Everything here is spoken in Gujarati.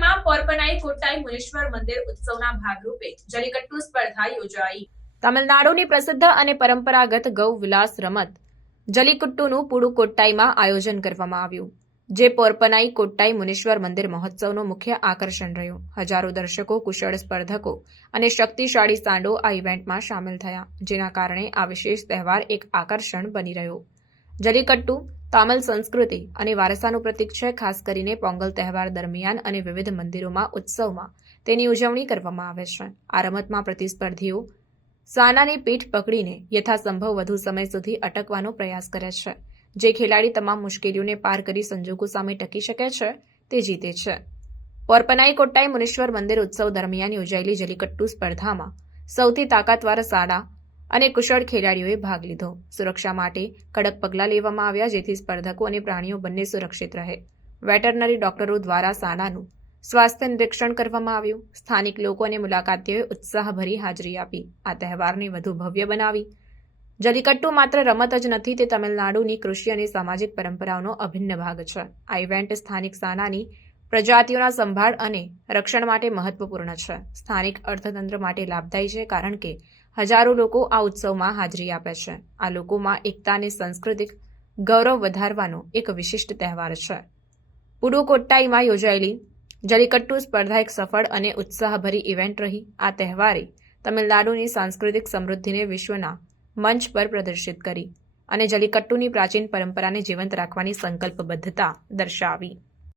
પોરપનાઈ કોટાઈ મુનેશ્વર મંદિર ઉત્સવના ભાગરૂપે જલીકટ્ટુ સ્પર્ધા યોજાઈ. તમિલનાડુની પ્રસિદ્ધ અને પરંપરાગત ગૌ વિલાસ રમત, જલીકુટ્ટુનું પુડુકોટ્ટાઈમાં આયોજન કરવામાં આવ્યું, જે પોરપનાઈ કોટ્ટાઈ મુનેશ્વર મંદિર મહોત્સવનું મુખ્ય આકર્ષણ રહ્યું. હજારો દર્શકો, કુશળ સ્પર્ધકો અને શક્તિશાળી સાંડો આ ઇવેન્ટમાં સામેલ થયા, જેના કારણે આ વિશેષ તહેવાર એક આકર્ષણ બની રહ્યો. જલીકટ્ટુ તામિલ સંસ્કૃતિ અને વારસાનું પ્રતીક છે, ખાસ કરીને પોંગલ તહેવાર દરમિયાન અને વિવિધ મંદિરોમાં, ઉત્સવમાં તેની ઉજવણી કરવામાં આવે છે. આ રમતમાં પ્રતિસ્પર્ધીઓ સાનાની પીઠ પકડીને યથાસંભવ વધુ સમય સુધી અટકવાનો પ્રયાસ કરે છે. જે ખેલાડી તમામ મુશ્કેલીઓને પાર કરી સંજોગો સામે ટકી શકે છે, તે જીતે છે. પોરપનાઈ કોટ્ટાઈ મુનેશ્વર મંદિર ઉત્સવ દરમિયાન યોજાયેલી જલીકટ્ટુ સ્પર્ધામાં સૌથી તાકાતવાર સાડા અને કુશળ ખેલાડીઓએ ભાગ લીધો. સુરક્ષા માટે કડક પગલાં લેવામાં આવ્યા, જેથી સ્પર્ધકો અને પ્રાણીઓ બંને સુરક્ષિત રહે. વેટરનરી ડોક્ટરો દ્વારા સાનાનું સ્વાસ્થ્ય નિરીક્ષણ કરવામાં આવ્યું. સ્થાનિક લોકો અને મુલાકાતીઓએ ઉત્સાહભરી હાજરી આપી. આ તહેવારને વધુ ભવ્ય બનાવી. જલીકટ્ટુ માત્ર રમત જ નથી, તે તમિલનાડુની કૃષિ અને સામાજિક પરંપરાઓનો અભિન્ન ભાગ છે. આ ઇવેન્ટ સ્થાનિક સાનાની પ્રજાતિઓના સંભાળ અને રક્ષણ માટે મહત્વપૂર્ણ છે. સ્થાનિક અર્થતંત્ર માટે લાભદાયી છે કારણ કે હજારો લોકો આ ઉત્સવમાં હાજરી આપે છે. આ લોકોમાં એકતાને સાંસ્કૃતિક ગૌરવ વધારવાનો એક વિશિષ્ટ તહેવાર છે. પુડુકોટ્ટાઈમાં યોજાયેલી જલીકટ્ટુ સ્પર્ધા એક સફળ અને ઉત્સાહભરી ઇવેન્ટ રહી. આ તહેવારે તમિલનાડુની સાંસ્કૃતિક સમૃદ્ધિને વિશ્વના મંચ પર પ્રદર્શિત કરી અને જલીકટ્ટુની પ્રાચીન પરંપરાને જીવંત રાખવાની સંકલ્પબદ્ધતા દર્શાવી.